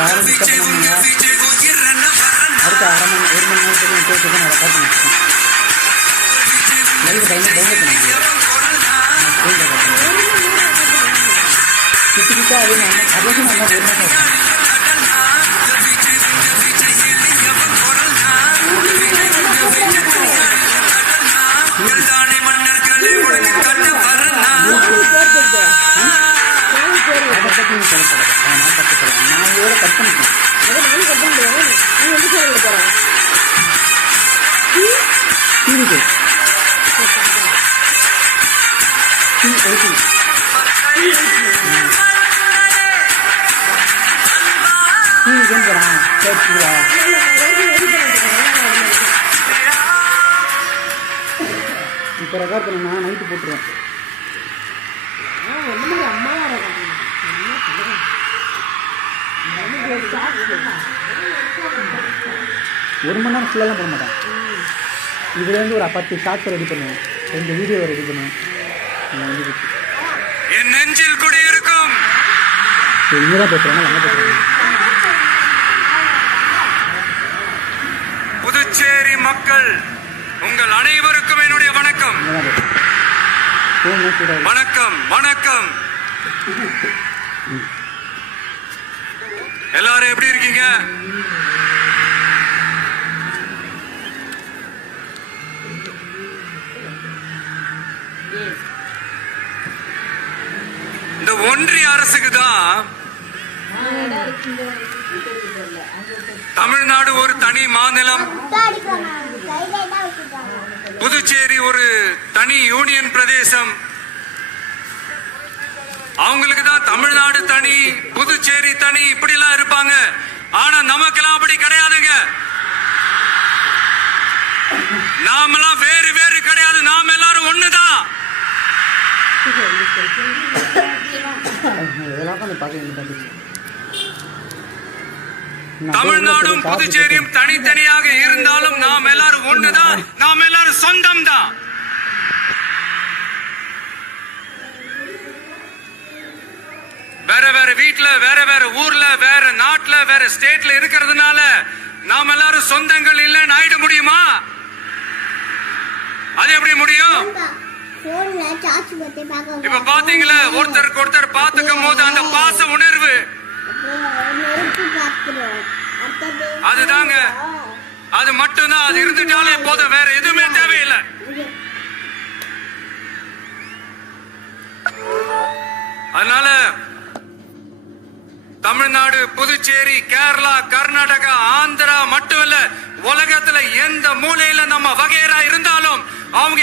காரம் டிஸ்டர்ப் பண்ணுவாங்க. அடுத்த அரை மணி 1 மணி நேரத்துக்கு நான் பேசி தான் ரெக்கார்ட் பண்ணிருக்கேன். லைவ் டைம் டவுன்லோட் பண்ண முடியாது. கிட்ட கிட்ட அது நான் அதுக்கு நல்லா 1 மணி நேரம் நான் இதோட கட் பண்ணிட்டேன். இப்போ ரெக்கார்ட் பண்ணா நைட்டு போட்டுருவேன். ஒரு மணி நேரம் ஃபுல்லாக போட மாட்டேன். இதுலேருந்து ஒரு 10 ஷார்ட்ஸ் ரெடி பண்ணுவேன், 2 வீடியோ ரெடி பண்ணுவேன். என் நெஞ்சில் கூட இருக்கும். இங்கே தான் பேசுகிறேன், நல்லா பேசுகிறேன். புதுச்சேரி மக்கள் உங்கள் அனைவருக்கும் என்னுடைய வணக்கம். வணக்கம் வணக்கம். எல்லாரும் எப்படி இருக்கீங்க? இந்த ஒன்றிய அரசுக்கு தான் தமிழ்நாடு ஒரு தனி மாநிலம், புதுச்சேரி ஒரு தனி யூனியன் பிரதேசம். அவங்களுக்கு தான் தமிழ்நாடு தனி, புதுச்சேரி தனி, இப்படிலாம் இருப்பாங்க. ஆனா நமக்கெல்லாம் அப்படி கிடையாதுங்க. நாமெல்லாம் வேறு வேறு கிடையாது, நாம எல்லாரும் ஒண்ணுதான். தமிழ்நாடும் புதுச்சேரியும் தனித்தனியாக இருந்தாலும் நாம் எல்லாரும் ஒண்ணுதான், நாம் எல்லாரும் சொந்தம் தான். வேற வேற வீட்டுல, வேற வேற ஊர்ல, வேற நாட்டுல, வேற ஸ்டேட்ல இருக்கிறதுனால நாம் எல்லாரும் சொந்தங்கள் இல்லைன்னு ஆயிட முடியுமா? அது எப்படி முடியும்? இப்ப பாத்தீங்களா, ஒருத்தருக்கு ஒருத்தர் பாத்துக்கும் போது அந்த பாச உணர்வு, அதுதாங்க, அது மட்டும்தான். அது இருந்துட்டாலே போதும், வேற எதுவுமே தேவையில்லை. அதனால தமிழ்நாடு, புதுச்சேரி, கேரளா, கர்நாடகா, ஆந்திரா மட்டும் இல்ல, உலகத்துல எந்த மூலையில நம்ம வகையரா இருந்தாலும் அவங்க